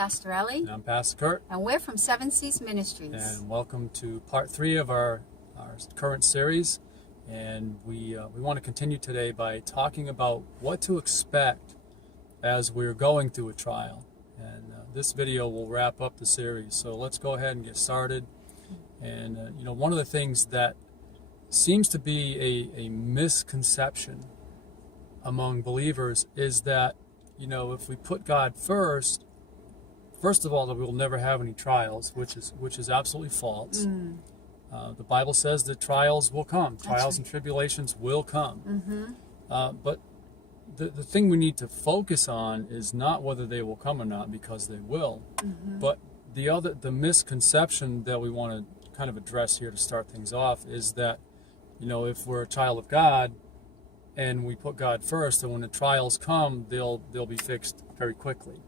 Pastor Ellie. And I'm Pastor Curt. And we're from Seven Seas Ministries. And welcome to part 3 of our current series. And we want to continue today by talking about what to expect as we're going through a trial. And this video will wrap up the series. So let's go ahead and get started. And one of the things that seems to be a misconception among believers is that, if we put God first of all, that we'll never have any trials, which is absolutely false. The Bible says that trials will come. Trials and tribulations will come. But the thing we need to focus on is not whether they will come or not, because they will. But the misconception that we want to kind of address here to start things off is that, if we're a child of God and we put God first, and when the trials come, they'll be fixed very quickly.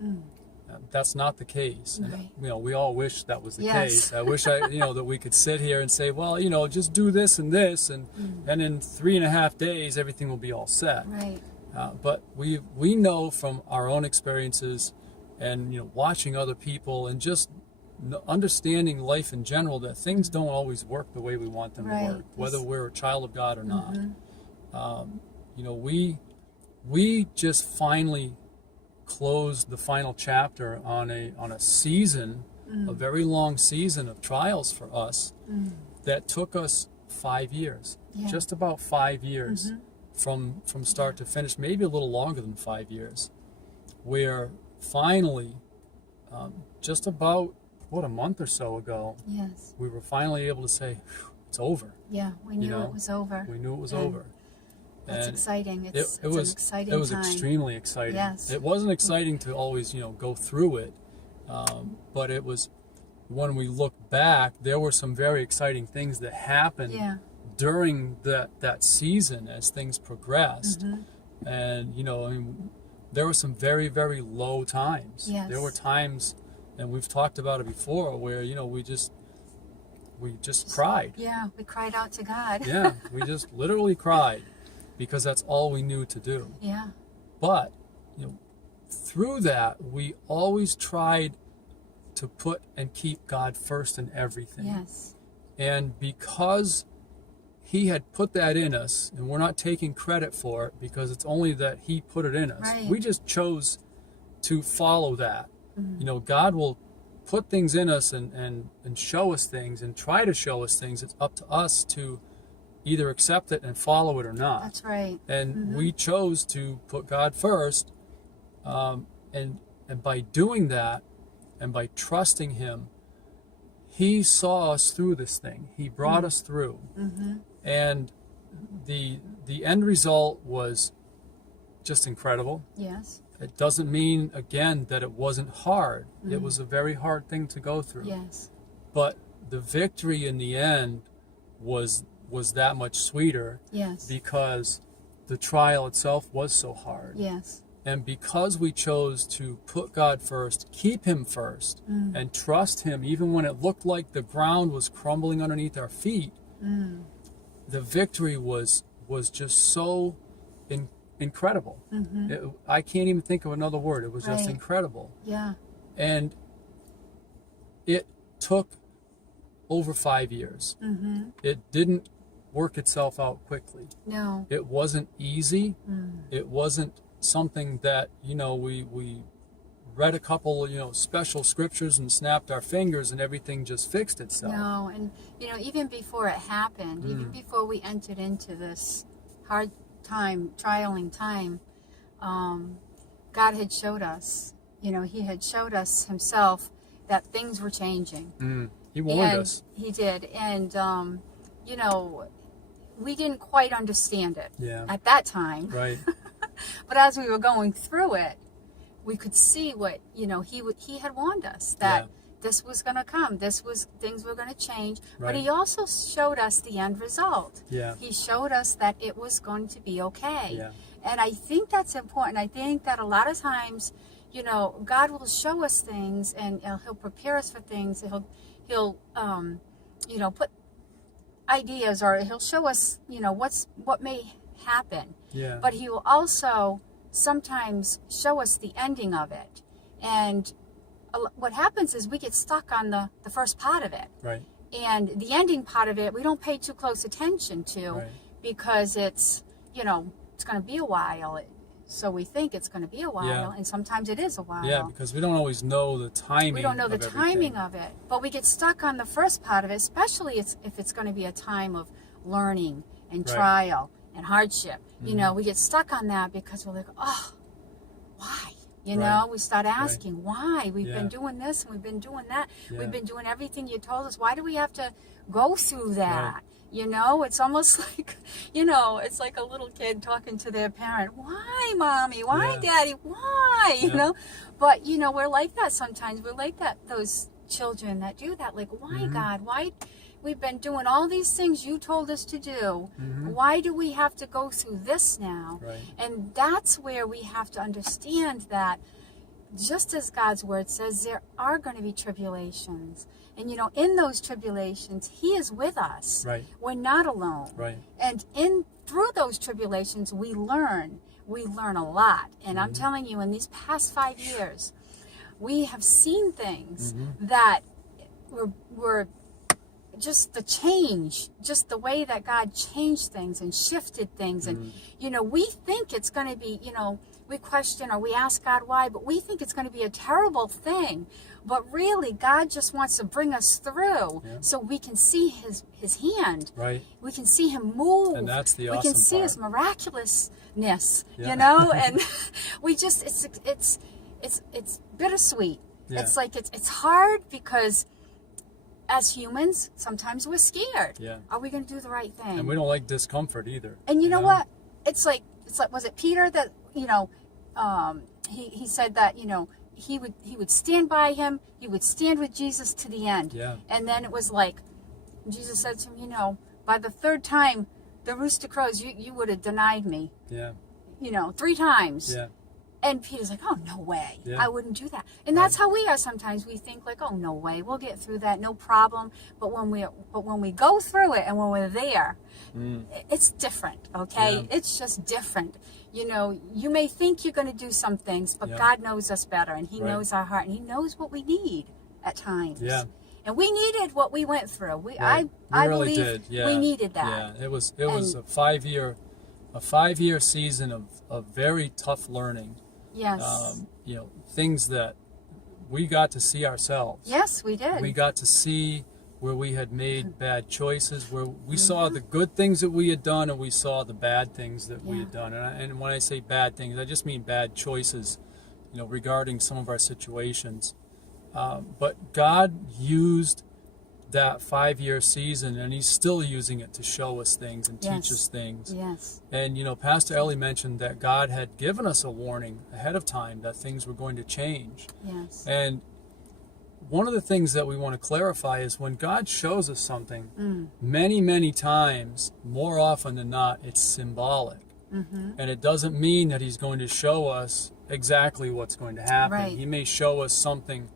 That's not the case. Right. And, we all wish that was the case. I wish that we could sit here and say, well, just do this and this, and in 3.5 days everything will be all set. Right. But we know from our own experiences, and watching other people, and just understanding life in general, that things don't always work the way we want them to work, whether we're a child of God or not. We just finally closed the final chapter on a season, a very long season of trials for us that took us 5 years, just about 5 years from start to finish, maybe a little longer than 5 years, where finally, just about a month or so ago, we were finally able to say, it's over. Yeah, we knew it was over. We knew it was over. That's exciting. It's an exciting time. It was extremely exciting. Yes. It wasn't exciting to always, go through it, but it was, when we look back, there were some very exciting things that happened during that season as things progressed. And, there were some very, very low times. Yes. There were times, and we've talked about it before, where, we just cried. Yeah, we cried out to God. Yeah, we just literally cried, because that's all we knew to do. Yeah. But, through that, we always tried to put and keep God first in everything. Yes. And because He had put that in us, and we're not taking credit for it, because it's only that He put it in us. Right. We just chose to follow that. God will put things in us and show us things, and try to show us things. It's up to us to either accept it and follow it or not. That's right. And we chose to put God first, and by doing that, and by trusting Him, He saw us through this thing. He brought us through. And the end result was just incredible. Yes. It doesn't mean, again, that it wasn't hard. It was a very hard thing to go through. Yes. But the victory in the end was that much sweeter. Yes. Because the trial itself was so hard. Yes. And because we chose to put God first, keep Him first, and trust Him even when it looked like the ground was crumbling underneath our feet, the victory was just so incredible. I can't even think of another word. It was just incredible. Yeah. And it took over 5 years. It didn't work itself out quickly. No. It wasn't easy. It wasn't something that, we read a couple, special scriptures and snapped our fingers and everything just fixed itself. No, and, even before it happened, even before we entered into this hard time, trialing time, God had showed us, He had showed us Himself that things were changing. He warned us. He did. And, we didn't quite understand it at that time. Right. But as we were going through it, we could see what, He had warned us, that this was going to come. Things were going to change. Right. But He also showed us the end result. Yeah. He showed us that it was going to be okay. Yeah. And I think that's important. I think that a lot of times, God will show us things, and He'll prepare us for things. He'll put ideas, or He'll show us, what may happen. Yeah. But He will also sometimes show us the ending of it. And what happens is we get stuck on the first part of it. Right. And the ending part of it, we don't pay too close attention to, Right. because it's, it's going to be a while. So we think it's going to be a while, Yeah. and sometimes it is a while. Yeah, because we don't always know the timing. We don't know the of timing everything. of it. But we get stuck on the first part of it, especially if it's going to be a time of learning and Right. trial and hardship. Mhm. We get stuck on that because we're like, oh, why? Right. We start asking why. We've Yeah. been doing this and we've been doing that. Yeah. We've been doing everything you told us. Why do we have to go through that? Right. It's almost like, it's like a little kid talking to their parent. Why, Mommy? Why, Yeah. Daddy? Why? Yeah. But, we're like that sometimes. We're like that, those children that do that. Like, why, Mhm. God? Why? We've been doing all these things you told us to do. Mhm. Why do we have to go through this now? Right. And that's where we have to understand that, just as God's word says, there are going to be tribulations. And, in those tribulations, He is with us. Right. We're not alone. Right. And through those tribulations, we learn. We learn a lot. And I'm Mhm. telling you, in these past 5 years, we have seen things Mhm. that were just the change, just the way that God changed things and shifted things. And, we think it's going to be, we question or we ask God why, but we think it's going to be a terrible thing. But really, God just wants to bring us through, Yeah. so we can see His hand. Right. We can see Him move. And that's the we awesome can see part. His miraculousness, Yeah. and we just, it's bittersweet. Yeah. It's like, it's hard because as humans, sometimes we're scared. Yeah. Are we going to do the right thing? And we don't like discomfort either. And you know what? It's like, was it Peter that, he said that, he would stand by him. He would stand with Jesus to the end. Yeah. And then it was like, Jesus said to him, by the third time the rooster crows, you would have denied me, Yeah. 3 times. Yeah. And Peter's like, oh, no way. Yeah. I wouldn't do that. And that's how we are sometimes. We think like, oh, no way. We'll get through that. No problem. But when we go through it and when we're there, it's different, okay? Yeah. It's just different. You may think you're going to do some things, but Yeah. God knows us better, and He Right. knows our heart, and He knows what we need at times. Yeah. And we needed what we went through. Right. I We really believe did. Yeah. we needed that. Yeah. It was a 5-year season of very tough learning. Yes. Things that we got to see ourselves. Yes, we did. We got to see where we had made bad choices, where we saw the good things that we had done, and we saw the bad things that we had done. And when I say bad things, I just mean bad choices, regarding some of our situations. But God used that 5-year season, and He's still using it to show us things and teach us things. Yes. And, Pastor Ellie mentioned that God had given us a warning ahead of time that things were going to change. Yes. And one of the things that we want to clarify is when God shows us something, many, many times, more often than not, it's symbolic. Mm-hmm. And it doesn't mean that He's going to show us exactly what's going to happen. Right. He may show us something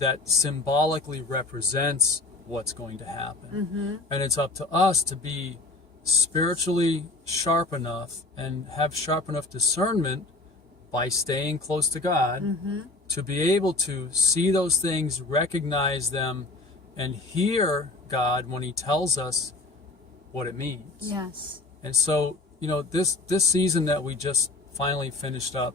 that symbolically represents what's going to happen. Mm-hmm. And it's up to us to be spiritually sharp enough and have sharp enough discernment by staying close to God, Mm-hmm. to be able to see those things, recognize them, and hear God when He tells us what it means. Yes. And so, this season that we just finally finished up,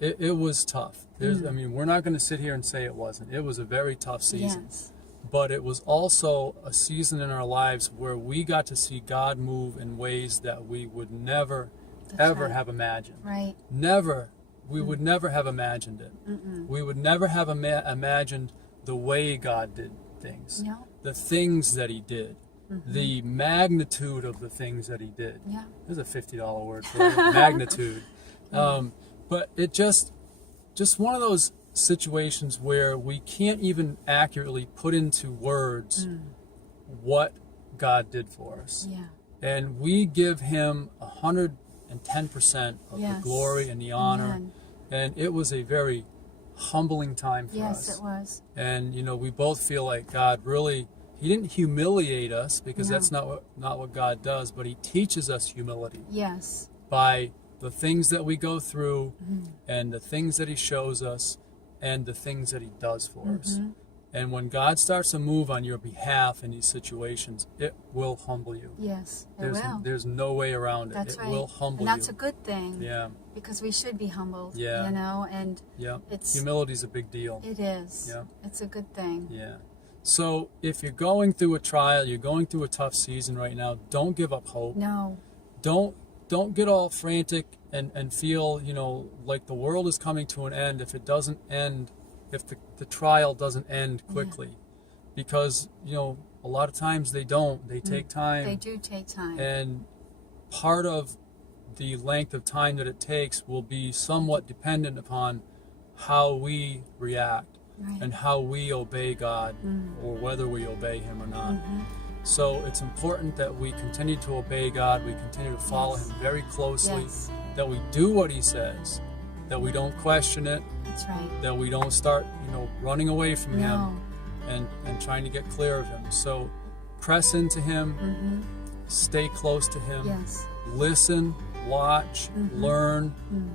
it was tough. We're not going to sit here and say it wasn't. It was a very tough season. Yes. But it was also a season in our lives where we got to see God move in ways that we would never, ever right. have imagined. Right. Never. We would never have imagined it. Mm-mm. We would never have imagined the way God did things. No. The things that He did. Mm-hmm. The magnitude of the things that He did. Yeah. There's a $50 word for it. Magnitude. But it just one of those situations where we can't even accurately put into words what God did for us. Yeah. And we give Him 110% of the glory and the honor. Amen. And it was a very humbling time for us. Yes, it was. And we both feel like God really, He didn't humiliate us, because No. that's not what God does, but He teaches us humility Yes. by the things that we go through and the things that He shows us. and the things that he does for us. Mm-hmm. And when God starts to move on your behalf in these situations, it will humble you. Yes, it will. There's no way around it. That's It right. will humble and that's you. a good thing. Yeah. Because we should be humbled. Yeah. You know, and Yeah. it's Humility's a big deal. it is. Yeah. It's a good thing. Yeah. So if you're going through a trial, you're going through a tough season right now, don't give up hope. No. Don't get all frantic and feel, like the world is coming to an end if it doesn't end, if the trial doesn't end quickly. Yeah. Because, a lot of times they don't. They take time. They do take time. And part of the length of time that it takes will be somewhat dependent upon how we react. Right. And how we obey God, or whether we obey him or not. Mm-hmm. So it's important that we continue to obey God, we continue to follow him very closely, that we do what he says, that we don't question it, That's right. that we don't start, running away from him and trying to get clear of him. So press into him, stay close to him, listen, watch, learn,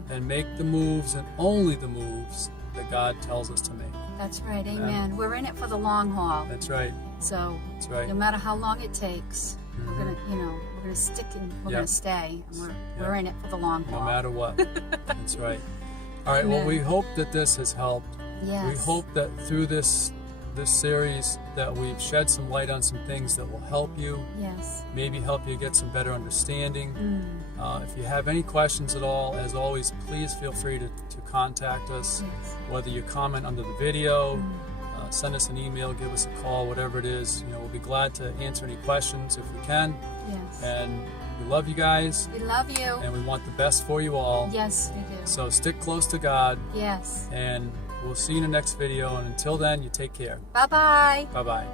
and make the moves, and only the moves that God tells us to make. That's right. Amen. We're in it for the long haul. That's right. So That's right. no matter how long it takes, we're gonna stick and we're gonna stay, and we're in it for the long haul. No matter what. That's right. All right. Amen. Well, we hope that this has helped. Yes. We hope that through this series that we've shed some light on some things that will help you. Yes. Maybe help you get some better understanding. If you have any questions at all, as always, please feel free to contact us. Yes. Whether you comment under the video, send us an email, give us a call, whatever it is. We'll be glad to answer any questions if we can. Yes. And we love you guys. We love you. And we want the best for you all. Yes, we do. So stick close to God. Yes. And we'll see you in the next video. And until then, you take care. Bye-bye. Bye-bye.